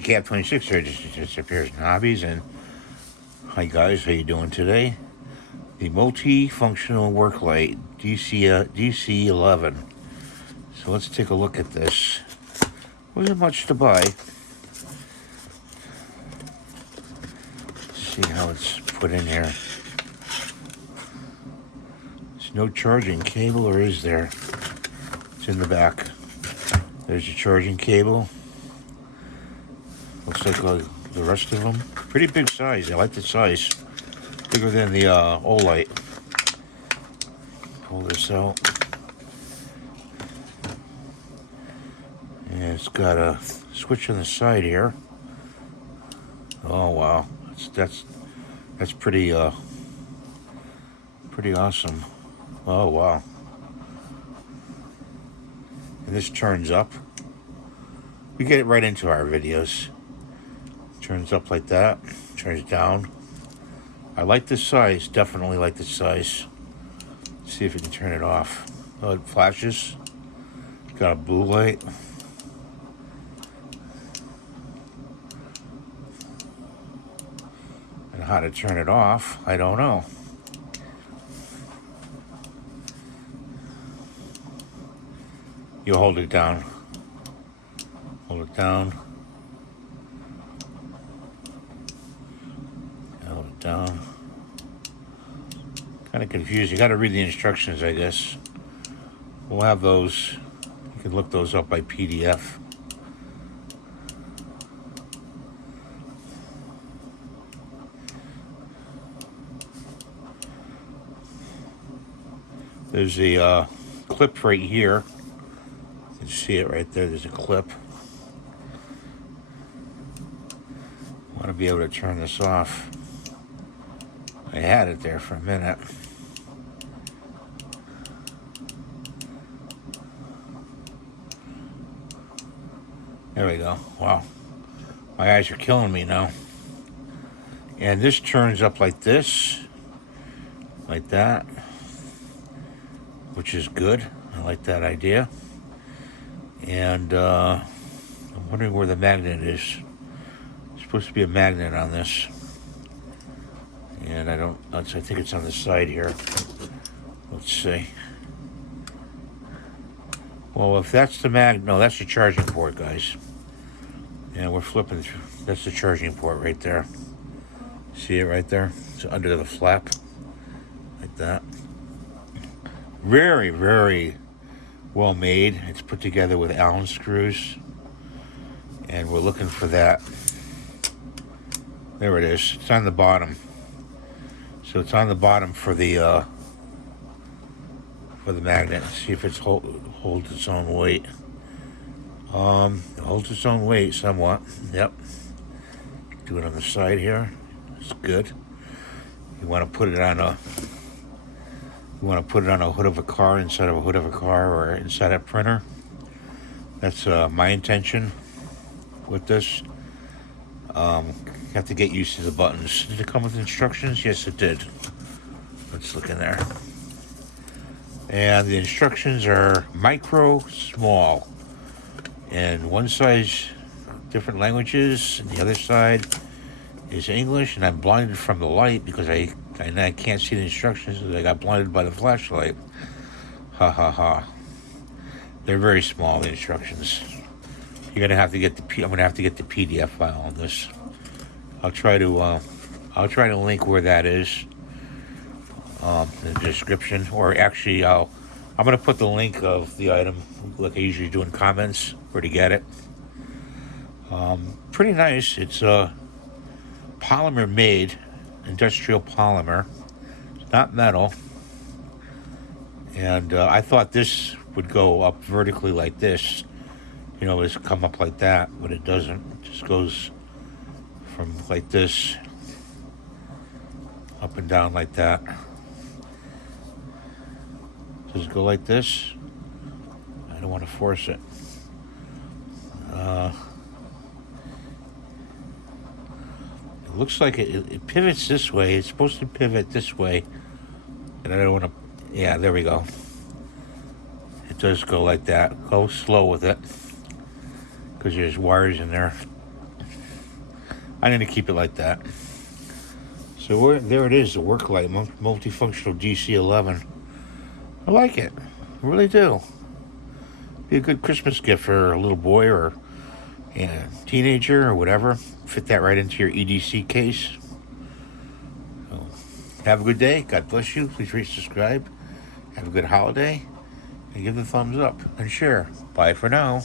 Cap 26 here just appears in hobbies. And hi guys, how you doing today? The multifunctional work light DC 11. So let's take a look at this. Wasn't much to buy. Let's see how it's put in here. There's no charging cable, or is there? It's in the back. There's your charging cable. Looks like the rest of them. Pretty big size. I like the size. Bigger than the Olight. Pull this out. And it's got a switch on the side here. Oh wow, that's pretty pretty awesome. Oh wow. And this turns up. We get it right into our videos. Turns up like that, turns down. I like this size, definitely like this size. Let's see if we can turn it off. Oh, it flashes. Got a blue light. And how to turn it off, I don't know. You hold it down. Hold it down. Hold it down. Kind of confused. You got to read the instructions, I guess. We'll have those. You can look those up by PDF. There's a clip right here. You can see it right there. There's a clip. I want to be able to turn this off. I had it there for a minute. There we go. Wow. My eyes are killing me now. And this turns up like this. Like that. Which is good. I like that idea. And I'm wondering where the magnet is. There's supposed to be a magnet on this. And I think it's on the side here. Let's see. Well, if that's the magnet, no, that's the charging port, guys. And we're flipping through. That's the charging port right there. See it right there? It's under the flap. Like that. Very, very well made. It's put together with Allen screws. And we're looking for that. There it is. It's on the bottom. So it's on the bottom for the magnet. See if it holds its own weight. It holds its own weight somewhat. Yep. Do it on the side here. It's good. You want to put it on a hood of a car, inside of a hood of a car, or inside a printer. That's my intention with this. Have to get used to the buttons. Did it come with instructions? Yes, it did. Let's look in there. And the instructions are micro, small. And one side's different languages, and the other side is English. And I'm blinded from the light because I can't see the instructions because I got blinded by the flashlight. Ha ha ha. They're very small, the instructions. I'm gonna have to get the PDF file on this. I'll try to link where that is in the description, or actually I'm gonna put the link of the item like I usually do in comments where to get it. Pretty nice. It's polymer made, industrial polymer. It's not metal. And I thought this would go up vertically like this. You know, it's come up like that, but it doesn't. It just goes from like this up and down like that. Does it go like this? I don't want to force it. It looks like it pivots this way. It's supposed to pivot this way, and I don't want to. Yeah, there we go. It does go like that. Go slow with it, because there's wires in there. I'm going to keep it like that. So there it is, the work light, multifunctional DC11. I like it. I really do. Be a good Christmas gift for a little boy or a teenager or whatever. Fit that right into your EDC case. So, have a good day. God bless you. Please rate, subscribe. Have a good holiday. And give the thumbs up and share. Bye for now.